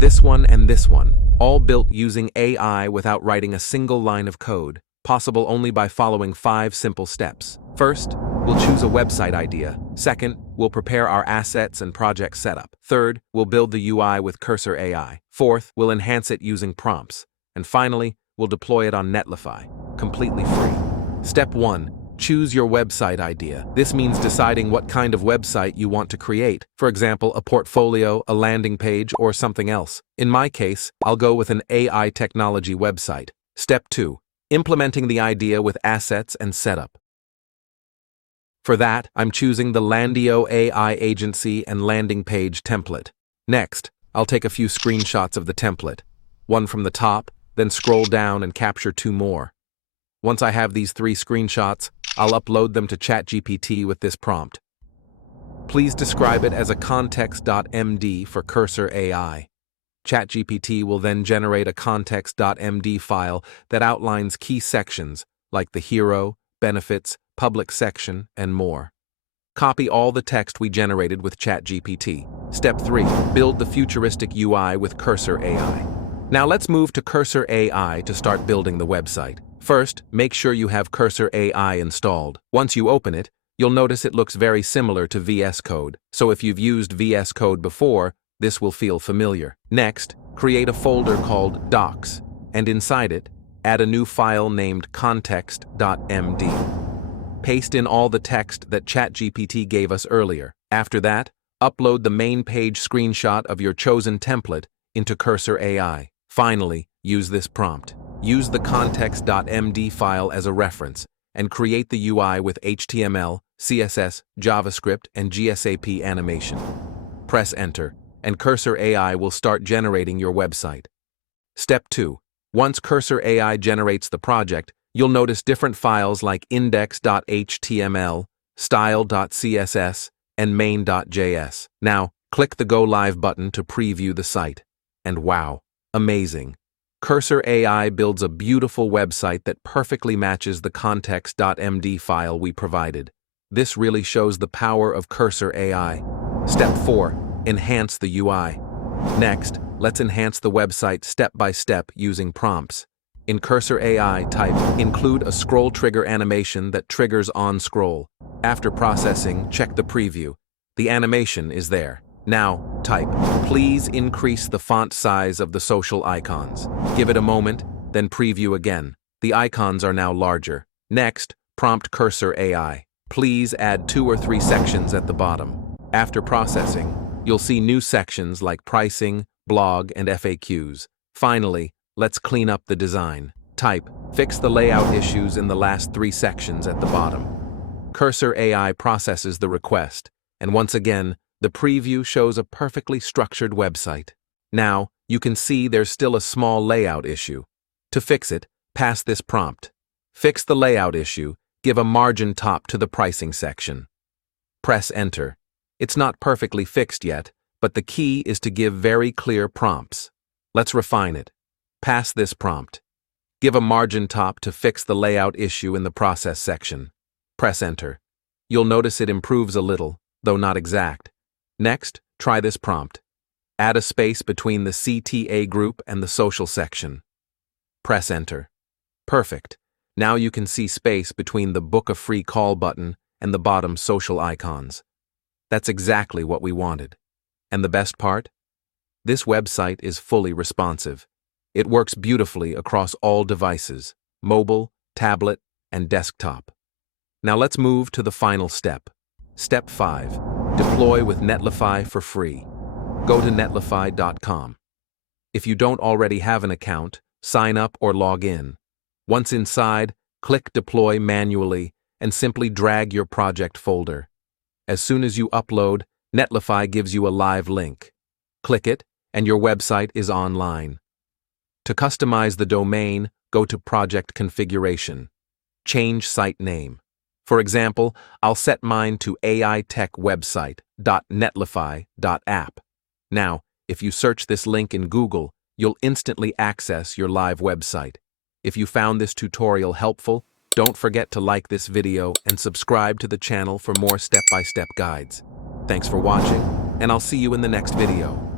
this one, and this one, all built using AI without writing a single line of code, possible only by following 5 simple steps. First, we'll choose a website idea. Second, we'll prepare our assets and project setup. Third, we'll build the UI with Cursor AI. Fourth, we'll enhance it using prompts. And finally, we'll deploy it on Netlify, completely free. Step 1. Choose your website idea. This means deciding what kind of website you want to create. For example, a portfolio, a landing page, or something else. In my case, I'll go with an AI technology website. Step 2. Implementing the idea with assets and setup. For that, I'm choosing the Landio AI agency and landing page template. Next, I'll take a few screenshots of the template. One from the top, then scroll down and capture 2 more. Once I have these 3 screenshots, I'll upload them to ChatGPT with this prompt. Please describe it as a context.md for Cursor AI. ChatGPT will then generate a context.md file that outlines key sections like the hero, benefits, public section, and more. Copy all the text we generated with ChatGPT. Step 3. Build the Futuristic UI with Cursor AI. Now let's move to Cursor AI to start building the website. First, make sure you have Cursor AI installed. Once you open it, you'll notice it looks very similar to VS Code. So if you've used VS Code before, this will feel familiar. Next, create a folder called Docs, and inside it, add a new file named context.md. Paste in all the text that ChatGPT gave us earlier. After that, upload the main page screenshot of your chosen template into Cursor AI. Finally, use this prompt. Use the context.md file as a reference and create the UI with HTML, CSS, JavaScript, and GSAP animation. Press Enter, and Cursor AI will start generating your website. Step 2. Once Cursor AI generates the project, you'll notice different files like index.html, style.css, and main.js. Now, click the Go Live button to preview the site. And wow, amazing! Cursor AI builds a beautiful website that perfectly matches the context.md file we provided. This really shows the power of Cursor AI. Step 4. Enhance the UI. Next, let's enhance the website step by step using prompts. In Cursor AI, type include a scroll trigger animation that triggers on scroll. After processing, check the preview. The animation is there. Now, type, please increase the font size of the social icons. Give it a moment, then preview again. The icons are now larger. Next, prompt Cursor AI. Please add 2 or 3 sections at the bottom. After processing, you'll see new sections like pricing, blog, and FAQs. Finally, let's clean up the design. Type, fix the layout issues in the last 3 sections at the bottom. Cursor AI processes the request, and once again, the preview shows a perfectly structured website. Now, you can see there's still a small layout issue. To fix it, pass this prompt. Fix the layout issue, give a margin top to the pricing section. Press Enter. It's not perfectly fixed yet, but the key is to give very clear prompts. Let's refine it. Pass this prompt. Give a margin top to fix the layout issue in the process section. Press Enter. You'll notice it improves a little, though not exact. Next, try this prompt. Add a space between the CTA group and the social section. Press Enter. Perfect. Now you can see space between the Book a Free Call button and the bottom social icons. That's exactly what we wanted. And the best part? This website is fully responsive. It works beautifully across all devices, mobile, tablet, and desktop. Now let's move to the final step. Step 5. Deploy with Netlify for free. Go to netlify.com. If you don't already have an account, sign up or log in. Once inside, click Deploy manually and simply drag your project folder. As soon as you upload, Netlify gives you a live link. Click it, and your website is online. To customize the domain, go to Project Configuration. Change site name. For example, I'll set mine to aitechwebsite.netlify.app. Now, if you search this link in Google, you'll instantly access your live website. If you found this tutorial helpful, don't forget to like this video and subscribe to the channel for more step-by-step guides. Thanks for watching, and I'll see you in the next video.